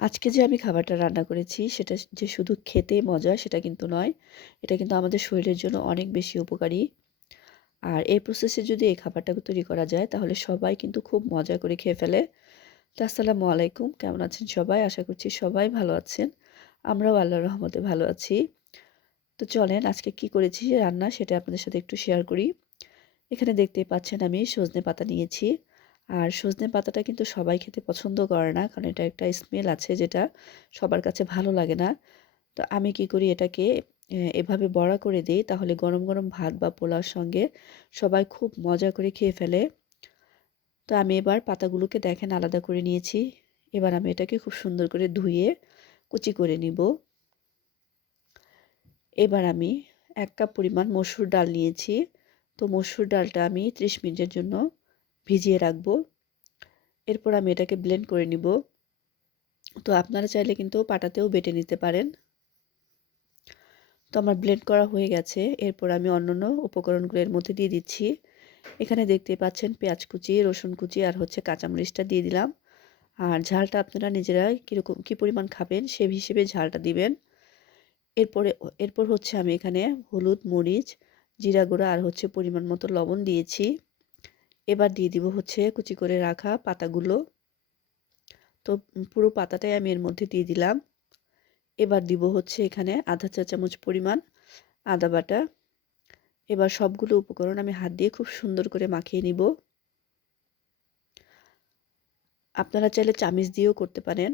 আজকে যে আমি খাবারটা রান্না করেছি, সেটা যে শুধু খেতে মজা, সেটা কিন্তু নয়। এটা কিন্তু আমাদের শরীরের জন্য অনেক বেশি উপকারী। আর এই প্রসেসে যদি এই খাবারটা তৈরি করা যায়, তাহলে সবাই কিন্তু খুব মজা করে খেয়ে ফেলে। তো আসসালামু আলাইকুম। কেমন আছেন সবাই? আশা করছি সবাই ভালো আছেন। আমরাও আল্লাহর রহমতে ভালো আছি। তো চলেন, আজকে কি করেছি রান্না, সেটা আপনাদের সাথে একটু শেয়ার করি। এখানে দেখতেই পাচ্ছেন আমি সজনে পাতা নিয়েছি। আর সজনে পাতাটা কিন্তু সবাই খেতে পছন্দ করে না, কারণ এটা একটা স্মেল আছে যেটা সবার কাছে ভালো লাগে না। তো আমি কি করি এটাকে এভাবে বড়া করে দিই, তাহলে গরম গরম ভাত বা পোলার সঙ্গে সবাই খুব মজা করে খেয়ে ফেলে। তো আমি এবার পাতাগুলোকে দেখেন আলাদা করে নিয়েছি। এবার আমি এটাকে খুব সুন্দর করে ধুয়ে কুচি করে নিব। এবার আমি এক কাপ পরিমাণ মসুর ডাল নিয়েছি। তো মসুর ডালটা আমি ত্রিশ মিনিটের জন্য ভিজিয়ে রাখব। এরপর আমি এটাকে ব্লেন্ড করে নিব। তো আপনারা চাইলে কিন্তু পাটাতেও বেটে নিতে পারেন। তো আমার ব্লেন্ড করা হয়ে গেছে। এরপর আমি অন্যান্য উপকরণগুলো এর মধ্যে দিয়ে দিচ্ছি। এখানে দেখতে পাচ্ছেন পেঁয়াজ কুচি, রসুন কুচি আর হচ্ছে কাঁচামরিচটা দিয়ে দিলাম। আর ঝালটা আপনারা নিজেরা কীরকম, কী পরিমাণ খাবেন সে হিসেবে ঝালটা দিবেন। এরপরে, এরপর হচ্ছে আমি এখানে হলুদ, মরিচ, জিরা গুঁড়া আর হচ্ছে পরিমাণ মতো লবণ দিয়েছি। এবার দিয়ে দিব হচ্ছে কুচি করে রাখা পাতাগুলো। তো পুরো পাতাটাই আমি এর মধ্যে দিয়ে দিলাম। এবার দিব হচ্ছে এখানে আধা চা চামচ পরিমাণ আদা বাটা। এবার সবগুলো উপকরণ আমি হাত দিয়ে খুব সুন্দর করে মাখিয়ে নিব। আপনারা চাইলে চামিচ দিয়েও করতে পারেন।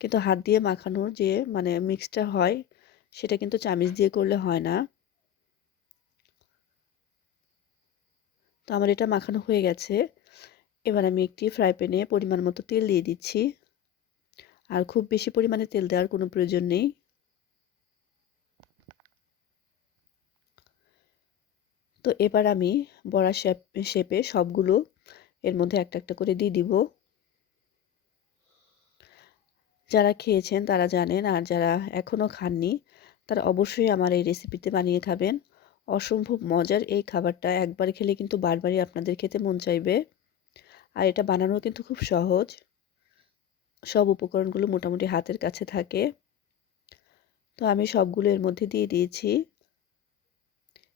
কিন্তু হাত দিয়ে মাখানোর যে মানে মিক্সটা হয়, সেটা কিন্তু চামিচ দিয়ে করলে হয় না। তো আমার এটা মাখানো হয়ে গেছে। এবার আমি একটি ফ্রাই প্যানে পরিমাণ মতো তেল দিয়ে দিচ্ছি। আর খুব বেশি পরিমাণে তেল দেওয়ার কোনো প্রয়োজন নেই। তো এবার আমি বড়া শেপ সবগুলো এর মধ্যে একটা একটা করে দিয়ে দিব। যারা খেয়েছেন তারা জানেন আর যারা এখনও খাননি তারা অবশ্যই আমার এই রেসিপিতে বানিয়ে খাবেন। অসম্ভব মজার এই খাবারটা একবার খেলে কিন্তু বারবারই আপনাদের খেতে মন চাইবে। আর এটা বানানো কিন্তু খুব সহজ। সব উপকরণগুলো মোটামুটি হাতের কাছে থাকে। তো আমি সবগুলো এর মধ্যে দিয়ে দিয়েছি।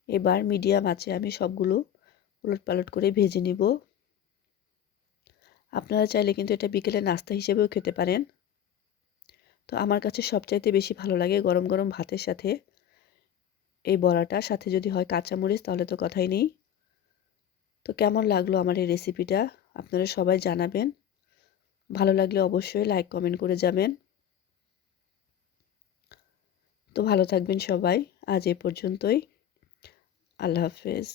এবার মিডিয়াম আছে আমি সবগুলো উলট পালট করে ভেজে নিব। আপনারা চাইলে কিন্তু এটা বিকেলে নাস্তা হিসেবেও খেতে পারেন। তো আমার কাছে সবচাইতে বেশি ভালো লাগে গরম গরম ভাতের সাথে। এই বড়াটা সাথে যদি হয় কাঁচামরিচ, তাহলে তো কথাই নেই। তো কেমন লাগল আমার এই রেসিপিটা আপনারা সবাই জানাবেন। ভালো লাগলে অবশ্যই লাইক কমেন্ট করে যাবেন। তো ভালো থাকবেন সবাই। আজ এ পর্যন্তই। আল্লাহ হাফেজ।